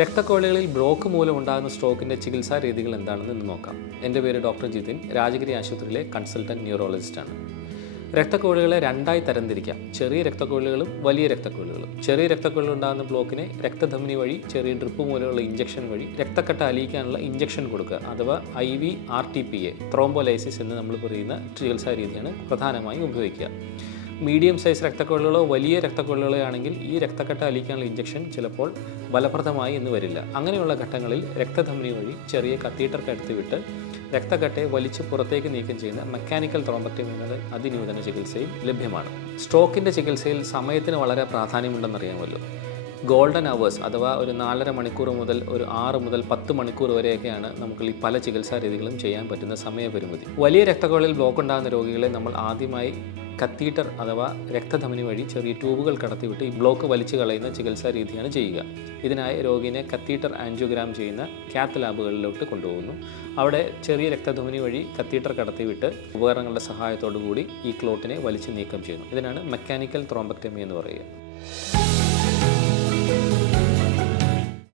രക്തക്കൊഴലുകളിൽ block മൂലം ഉണ്ടാകുന്ന സ്ട്രോക്കിൻ്റെ ചികിത്സാ രീതികൾ എന്താണെന്ന് ഇന്ന് നോക്കാം. എൻ്റെ പേര് ഡോക്ടർ ജിതിൻ, രാജഗിരി ആശുപത്രിയിലെ കൺസൾട്ടൻറ്റ് ന്യൂറോളജിസ്റ്റാണ്. രക്തക്കൊഴലുകളെ രണ്ടായി തരംതിരിക്കാം: ചെറിയ രക്തക്കൊഴലുകളും വലിയ രക്തക്കൊഴലുകളും. ചെറിയ രക്തക്കൊഴലുകൾ ഉണ്ടാകുന്ന ബ്ലോക്കിനെ രക്തധമനി വഴി ചെറിയ ഡ്രിപ്പ് മൂലമുള്ള ഇഞ്ചക്ഷൻ വഴി രക്തക്കട്ട അലിയിക്കാനുള്ള ഇഞ്ചക്ഷൻ കൊടുക്കുക, അഥവാ IVRTPA ത്രോംബോലൈസിസ് എന്ന് നമ്മൾ പറയുന്ന ചികിത്സാ രീതിയാണ് പ്രധാനമായും ഉപയോഗിക്കുക. മീഡിയം സൈസ് രക്തക്കൊഴലുകളോ വലിയ രക്തക്കൊഴലുകളോ ആണെങ്കിൽ ഈ രക്തക്കട്ട അലിയിക്കാനുള്ള ഇഞ്ചക്ഷൻ ചിലപ്പോൾ ഫലപ്രദമായി എന്ന് വരില്ല. അങ്ങനെയുള്ള ഘട്ടങ്ങളിൽ രക്തധമനി വഴി ചെറിയ കത്തീറ്റർ എടുത്ത് വിട്ട് രക്തക്കട്ടയെ വലിച്ച് പുറത്തേക്ക് നീക്കം ചെയ്യുന്ന മെക്കാനിക്കൽ ത്രോംബക്ടമി എന്ന അതിനൂതന ചികിത്സയും ലഭ്യമാണ്. സ്ട്രോക്കിൻ്റെ ചികിത്സയിൽ സമയത്തിന് വളരെ പ്രാധാന്യമുണ്ടെന്നറിയാമല്ലോ. ഗോൾഡൻ അവേഴ്സ് അഥവാ ഒരു 4.5 മണിക്കൂർ മുതൽ ഒരു 6 മുതൽ 10 മണിക്കൂർ വരെയൊക്കെയാണ് നമുക്ക് ഈ പല ചികിത്സാ രീതികളും ചെയ്യാൻ പറ്റുന്ന സമയപരിമിതി. വലിയ രക്തക്കൊഴലിൽ ബ്ലോക്ക് ഉണ്ടാകുന്ന രോഗികളെ നമ്മൾ ആദ്യമായി കത്തീറ്റർ അഥവാ രക്തധമനി വഴി ചെറിയ ട്യൂബുകൾ കടത്തിവിട്ട് ഈ ബ്ലോക്ക് വലിച്ചു കളയുന്ന ചികിത്സാ രീതിയാണ് ചെയ്യുക. ഇതിനായി രോഗിനെ കത്തീറ്റർ ആൻജിയോഗ്രാം ചെയ്യുന്ന കാത്ത് ലാബുകളിലോട്ട് കൊണ്ടുപോകുന്നു. അവിടെ ചെറിയ രക്തധമനി വഴി കത്തീറ്റർ കടത്തിവിട്ട് ഉപകരണങ്ങളുടെ സഹായത്തോടു കൂടി ഈ ക്ലോട്ടിനെ വലിച്ചു നീക്കം ചെയ്യുന്നു. ഇതിനാണ് മെക്കാനിക്കൽ ത്രോംബക്ടമി എന്ന് പറയുക.